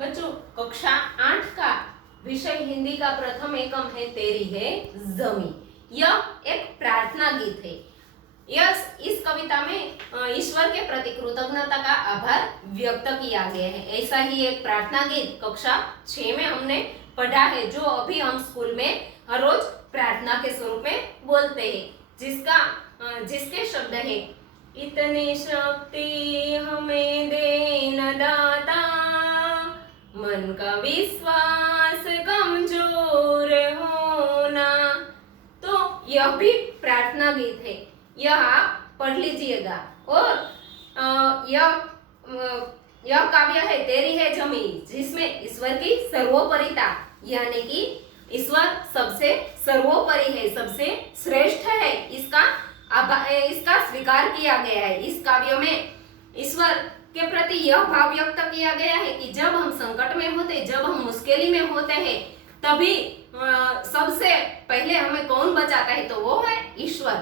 बच्चों कक्षा 8 का विषय हिंदी का प्रथम एकम है तेरी है जमी। यह एक प्रार्थना गीत है। यस, इस कविता में ईश्वर के प्रति कृतज्ञता का आभार व्यक्त किया गया है। ऐसा ही एक प्रार्थना गीत कक्षा 6 में हमने पढ़ा है, जो अभी हम स्कूल में हर रोज प्रार्थना के स्वरूप में बोलते हैं, जिसके शब्द है, इतनी शक्ति हमें दे न दाता, मन का विश्वास कमजोर होना। तो यह भी प्रार्थना गीत है, यह आप पढ़ लीजिएगा। और यह काव्य है तेरी है जमी, जिसमें ईश्वर की सर्वोपरिता, यानी कि ईश्वर सबसे सर्वोपरि है, सबसे श्रेष्ठ है, इसका स्वीकार किया गया है। इस काव्य में ईश्वर के प्रति यह भाव व्यक्त किया गया है कि जब हम संकट में होते, जब हम मुश्किल में होते हैं, तभी सबसे पहले हमें कौन बचाता है, तो वो है ईश्वर।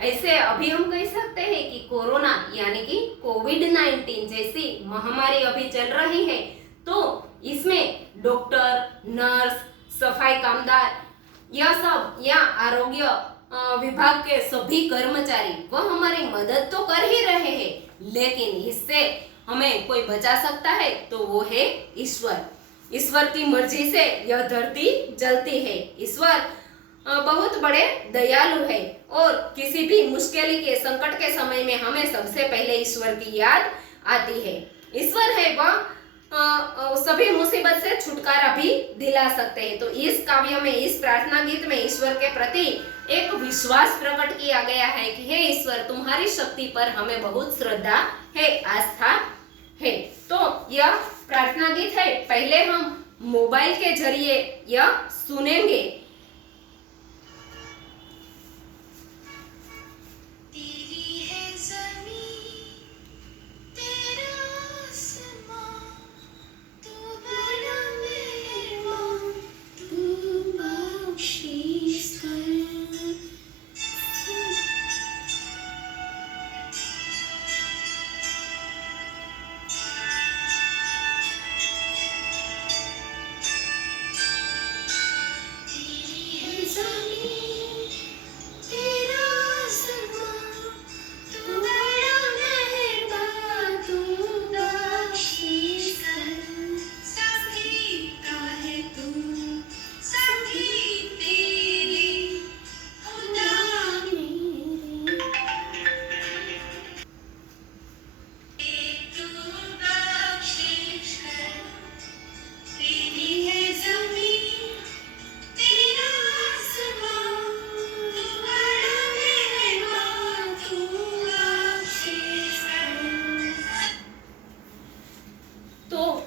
ऐसे अभी हम कह सकते हैं कि कोरोना यानी कि कोविड-19 जैसी महामारी अभी चल रही है, तो इसमें डॉक्टर, नर्स, सफाई कामदार, यह सब या आरोग्य विभाग के सभी कर्मचारी वह हमारी मदद तो कर ही रहे हैं, लेकिन इससे हमें कोई बचा सकता है तो वो है ईश्वर। ईश्वर की मर्जी से यह धरती जलती है। ईश्वर बहुत बड़े दयालु है और किसी भी मुश्किल के संकट के समय में हमें सबसे पहले ईश्वर की याद आती है। ईश्वर है वह सभी मुसीबत से छुटकारा भी दिला सकते हैं। तो इस काव्य में, इस प्रार्थना गीत में ईश्वर के प्रति एक विश्वास प्रकट किया गया है कि हे ईश्वर, तुम्हारी शक्ति पर हमें बहुत श्रद्धा है, आस्था है। तो यह प्रार्थना गीत है, पहले हम मोबाइल के जरिए यह सुनेंगे।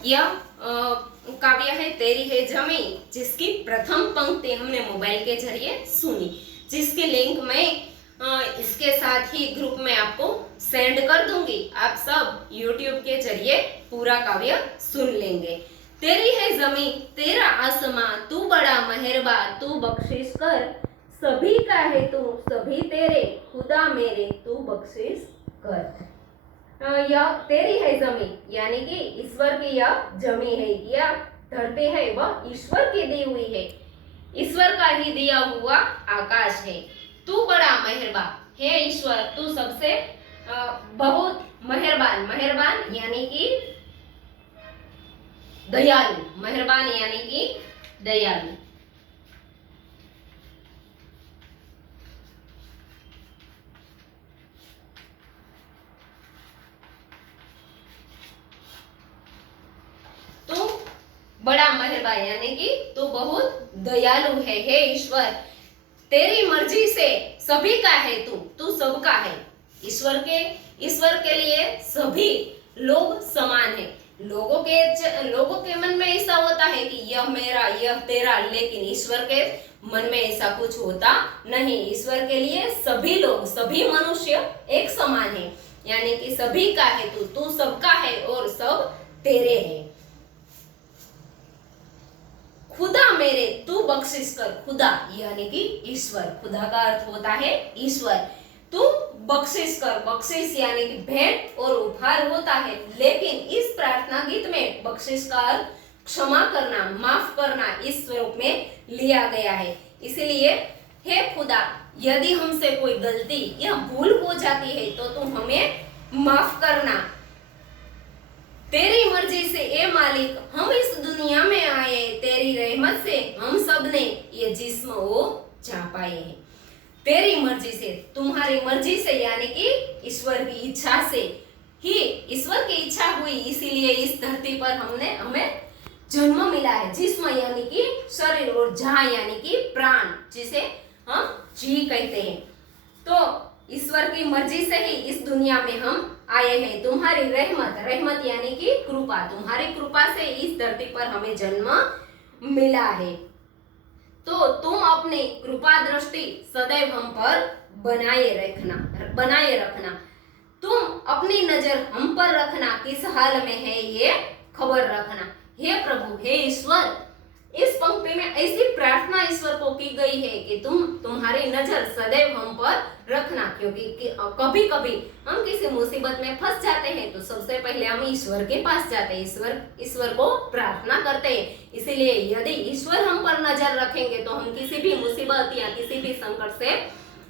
यह काव्य है तेरी है जमी, जिसकी प्रथम पंक्ति हमने मोबाइल के जरिए सुनी, जिसके लिंक मैं इसके साथ ही ग्रुप में आपको सेंड कर दूंगी। आप सब YouTube के जरिए पूरा काव्य सुन लेंगे। तेरी है जमी तेरा आसमां, तू बड़ा मेहरबा, तू बख्शिश कर, सभी का है तू सभी तेरे, खुदा मेरे तू बख्शिश कर। यह तेरी है जमी यानी कि ईश्वर की यह जमी है, यह धरती है वह ईश्वर की दी हुई है, ईश्वर का ही दिया हुआ आकाश है। तू बड़ा मेहरबान है ईश्वर, तू सबसे बहुत मेहरबान, मेहरबान यानी कि दयालु, मेहरबान यानी कि दयालु। बड़ा मेहरबान यानी कि तू बहुत दयालु है, हे ईश्वर, तेरी मर्जी से सभी का है तू सबका है। ईश्वर के लिए सभी लोग समान है। लोगों के मन में ऐसा होता है कि यह मेरा यह तेरा, लेकिन ईश्वर के मन में ऐसा कुछ होता नहीं। ईश्वर के लिए सभी लोग, सभी मनुष्य एक समान है, यानी कि सभी का है तू सबका है और सब तेरे है। खुदा मेरे तू बख्शिश कर, खुदा यानी कि ईश्वर, खुदा का अर्थ होता है ईश्वर। तू बख्शिश कर, बख्शिश यानी कि भेंट और उपहार होता है, लेकिन इस प्रार्थना गीत में बख्शिश का अर्थ क्षमा करना, माफ करना इस स्वरूप में लिया गया है। इसलिए हे खुदा, यदि हमसे कोई गलती या भूल हो जाती है तो तुम हमें माफ करना। तेरी मर्जी से ए मालिक हम इस दुनिया में आए, तेरी रहमत से हम सब ने ये जिस्म वो जा पाए हैं। तेरी मर्जी से, तुम्हारी मर्जी से यानी कि ईश्वर की इच्छा से ही, ईश्वर की इच्छा हुई इसीलिए इस धरती पर हमें जन्म मिला है। जिस्म यानी कि शरीर और जहां यानी कि प्राण, जिसे हम जी कहते हैं। तो ईश्वर की मर्जी से ही इस दुनिया में हम आए हैं। तुम्हारी रहमत, रहमत यानी कि कृपा, तुम्हारी कृपा से इस धरती पर हमें जन्म मिला है। तो तुम अपनी कृपा दृष्टि सदैव हम पर बनाए रखना। तुम अपनी नजर हम पर रखना, किस हाल में है ये खबर रखना। हे प्रभु, हे ईश्वर, इस पंक्ति में ऐसी प्रार्थना ईश्वर को की गई है कि तुम्हारी नजर सदैव हम पर रखना, क्योंकि कभी कभी हम किसी मुसीबत में फंस जाते हैं तो सबसे पहले हम ईश्वर के पास जाते हैं, ईश्वर को प्रार्थना करते हैं। इसीलिए यदि ईश्वर हम पर नजर रखेंगे तो हम किसी भी मुसीबत या किसी भी संकट से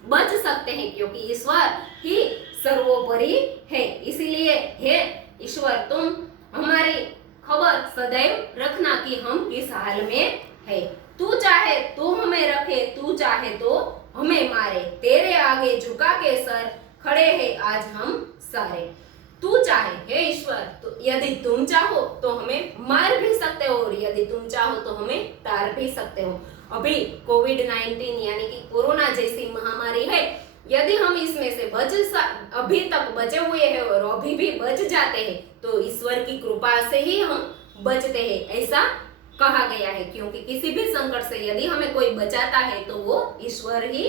बच सकते हैं, क्योंकि ईश्वर ही सर्वोपरि है। इसीलिए हे ईश्वर, तुम हमारी खबर सदैव रखना कि हम किस हाल में है। तू चाहे तो हमें रखे, तू चाहे तो हमें मारे, तेरे आगे झुका के सर खड़े हैं आज हम सारे। तू चाहे, हे ईश्वर, तो यदि तुम चाहो तो हमें मार भी सकते हो और यदि तुम चाहो तो हमें तार भी सकते हो। अभी कोविड-19 यानी कि कोरोना जैसी महामारी है, यदि हम इसमें से अभी तक बचे हुए हैं और अभी भी बच जाते हैं तो ईश्वर की कृपा से ही हम बचते हैं, ऐसा कहा गया है। क्योंकि किसी भी संकट से यदि हमें कोई बचाता है तो वो ईश्वर ही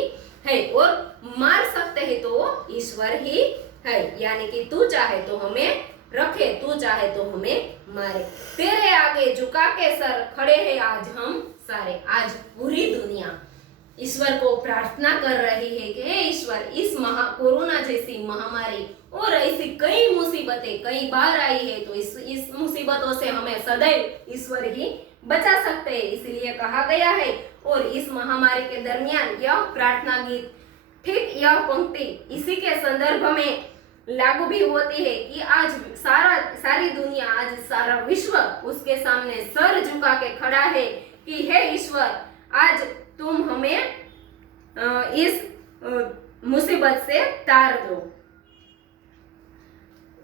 है और मार सकते हैं तो वो ईश्वर ही है। यानी कि तू चाहे तो हमें रखे, तू चाहे तो हमें मारे, तेरे आगे झुका के सर खड़े हैं आज हम सारे। आज पूरी दुनिया ईश्वर को प्रार्थना कर रही है कि हे ईश्वर, इस कोरोना जैसी महामारी और ऐसी कई मुसीबतें कई बार आई है तो इस मुसीबतों से हमें सदैव ईश्वर ही बचा सकते हैं। इसलिए कहा गया है। और इस महामारी के दरमियान यह प्रार्थना गीत, ठीक यह पंक्ति इसी के संदर्भ में लागू भी होती है कि आज सारी दुनिया, आज सारा विश्व उसके सामने सर झुका के खड़ा है कि हे ईश्वर, आज तुम हमें इस मुसीबत से तार दो।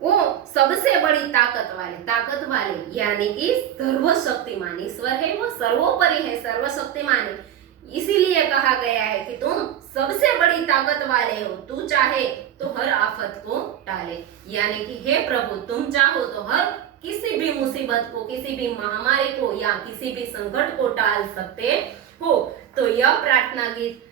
वो सबसे बड़ी ताकत वाले यानी कि सर्वशक्तिमान ईश्वर है, वो सर्वोपरि है, सर्वशक्तिमान है। इसीलिए कहा गया है कि तुम सबसे बड़ी ताकत वाले हो, तू चाहे तो हर आफत को टाले। यानी कि हे प्रभु, तुम चाहो तो हर किसी भी मुसीबत को, किसी भी महामारी को या किसी भी संकट को टाल सकते हो। तो यह प्रार्थना गीत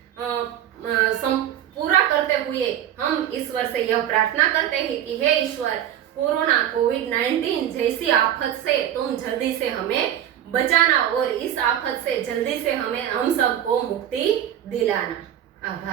पूरा करते हुए हम ईश्वर से यह प्रार्थना करते हैं कि हे ईश्वर, कोरोना कोविड-19 जैसी आफत से तुम जल्दी से हमें बचाना और इस आफत से जल्दी से हम सबको मुक्ति दिलाना। आभार।